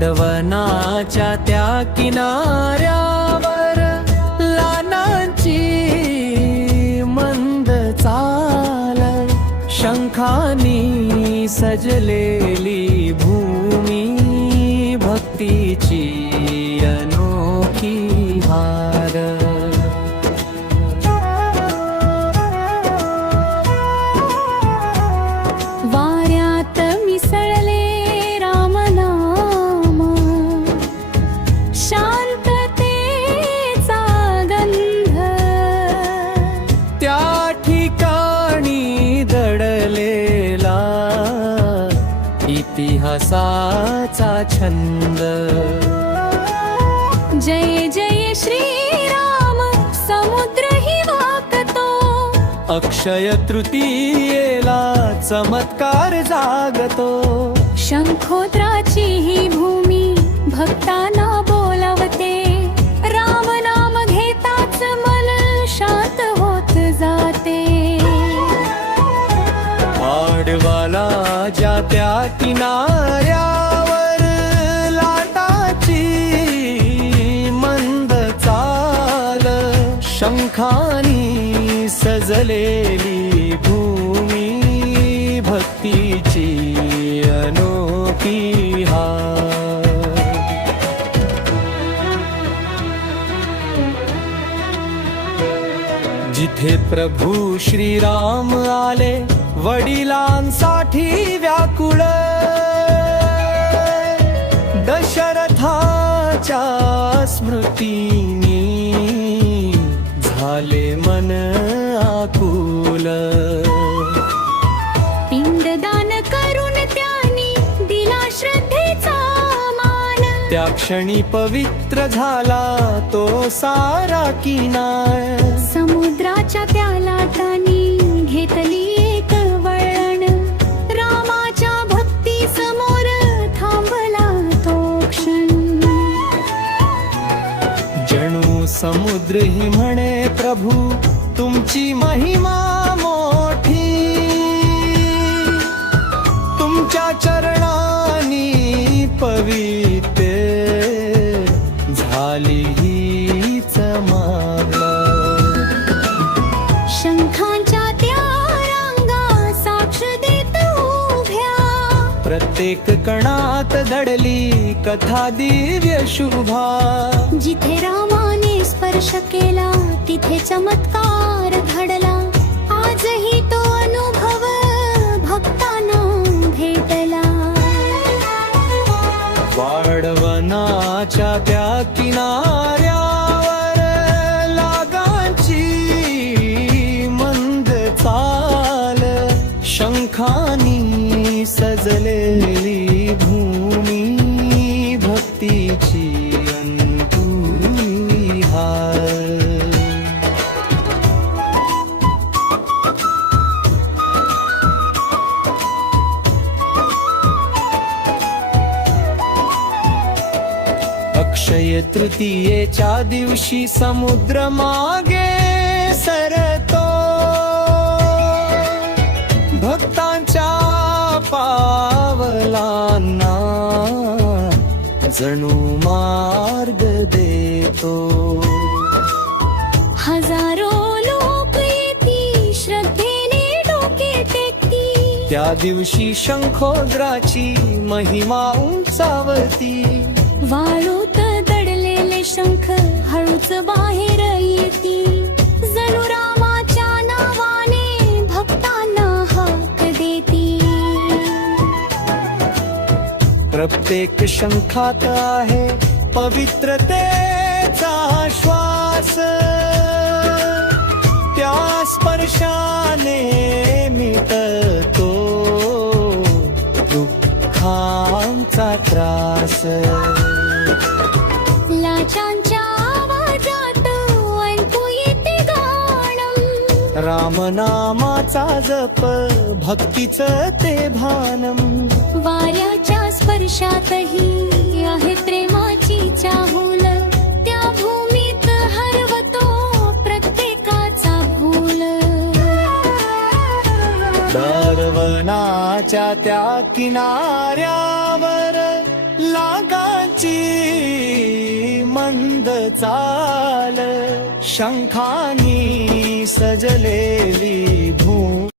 वाढवनाच्या त्या किनाऱ्यावर लानांची मंद चाल, शंखानी सजलेली भूमी, भक्तीची अनोखी हार. वाऱ्यात मिसळले रामनाम, शांततेचा गंध, त्या ठिकाणी दडलेला इतिहासाचा छंद. जय जय श्रीराम समुद्रही वाकतो, अक्षय तृतीयेला चमत्कार जागतो. शंखोद्राची ही भूमी भक्तांना बोलावते, राम नाम घेताच मन शांत होत जाते. वाडवाला ज्या त्या किनाऱ्यावर लाटाची मंद चाल, शंखानी सजलेली भूमी, भक्तीची अनोखी हार. जिथे प्रभू श्रीराम आले वडिलांसाठी व्याकुळ, दशरथाच्या स्मृतीनी झाले मन आकुल. पिंडदान करून त्यांनी दिला श्रद्धेचा मान, त्या क्षणी पवित्र झाला तो सारा किनार. समुद्राच्या त्या लाटांनी घेतली एक वळण, रामाच्या भक्ती समोर थांबला तो क्षण. जणू समुद्र ही म्हणे प्रभू तुमची महिमा मोठी, तुमच्या चरणांनी पवित्र झाली हीच मागला. शंखांच्या त्या रांगा साक्ष देत उभ्या, प्रत्येक कणात दडली कथा दिव्य शुभा. जिथे रामाने स्पर्श केला तिथे चमत्कार घडला, आजही तो अनुभव भक्तांना भेटला. वाढवनाच्या त्या किनाऱ्यावर लागांची मंद चाल, शंखानी सजलेली भूमी, भक्तीची अनोखी हार. अक्षय तृतीयेच्या दिवशी समुद्र मागे सरतो, भक्तांच्या पावलांना जणू मार्ग देतो. हजारो लोक येती श्रद्धेने डोके टेकती, त्या दिवशी शंखोद्राची महिमा उंचावती. वाळूत दडलेले शंख हळूच बाहेर येती, जणू रामाच्या नावाने भक्तांना हाक देती. प्रत्येक शंखात आहे पवित्रतेचा श्वास, त्या स्पर्शाने मिटतो दुःखांचा त्रास. लाटांच्या आवाजात ऐकू येते गाणं, रामनामाचा जप भक्तीचं ते भानम. वाऱ्याच्या स्पर्शातही आहे प्रेमाची चाहूल, त्या भूमीत हरवतो प्रत्येकाचा भूल. दारवनाच्या त्या किनाऱ्यावर लागा मंद चाल शंखानी सजलेली भूमी